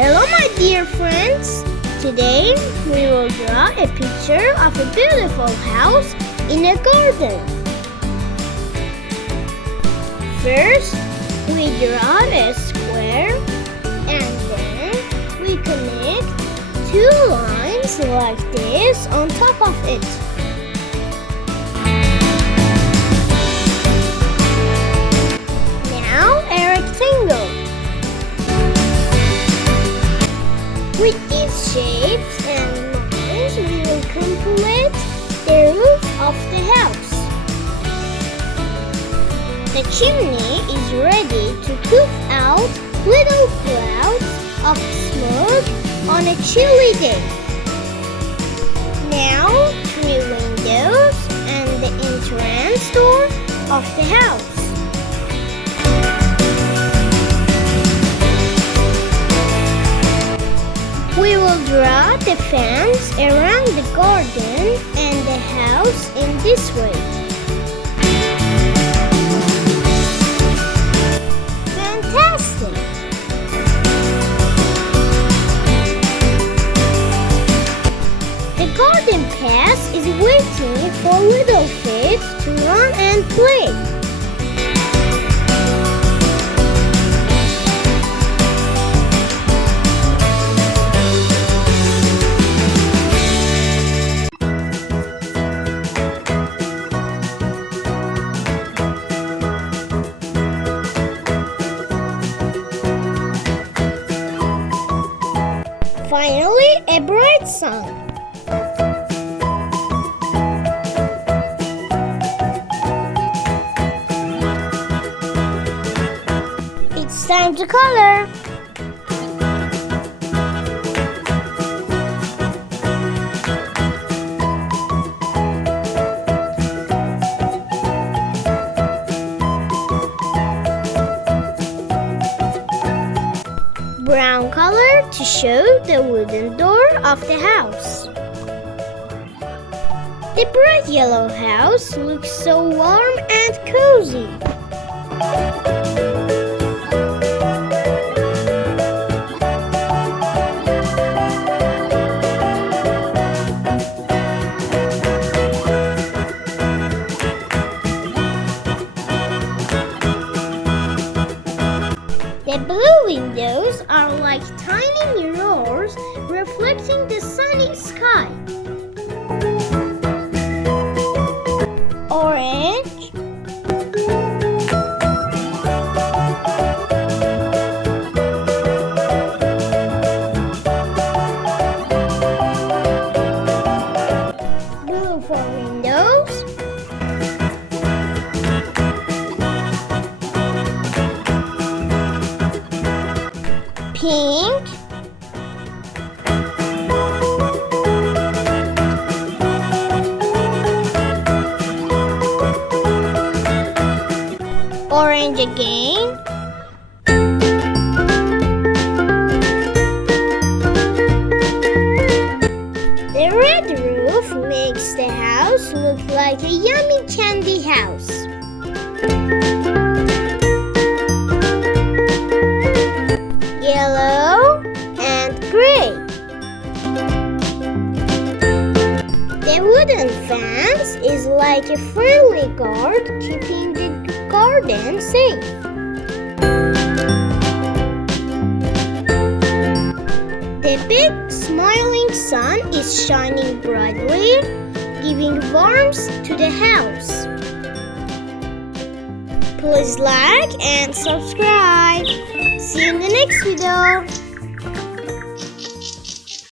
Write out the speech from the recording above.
Hello my dear friends! Today we will draw a picture of a beautiful house in a garden. First, we draw a square and then we connect two lines like this on top of it. Now a rectangle. With these shapes and lines, we will complete the roof of the house. The chimney is ready to cook out little clouds of smoke on a chilly day. Now, 3 windows and the entrance door of the house. We will draw the fence around the garden and the house in this way. Fantastic! The garden path is waiting for little feet to run and play. Finally, a bright sun. It's time to color. Brown color to show the wooden door of the house. The bright yellow house looks so warm and cozy. The blue windows are like tiny mirrors reflecting the sunny sky. Orange, blue for windows, pink, orange again, the red roof makes the house look like a yummy candy house. Yellow and gray. The wooden fence is like a friendly guard keeping the garden safe. The big smiling sun is shining brightly, giving warmth to the house. Please like and subscribe. See you in the next video.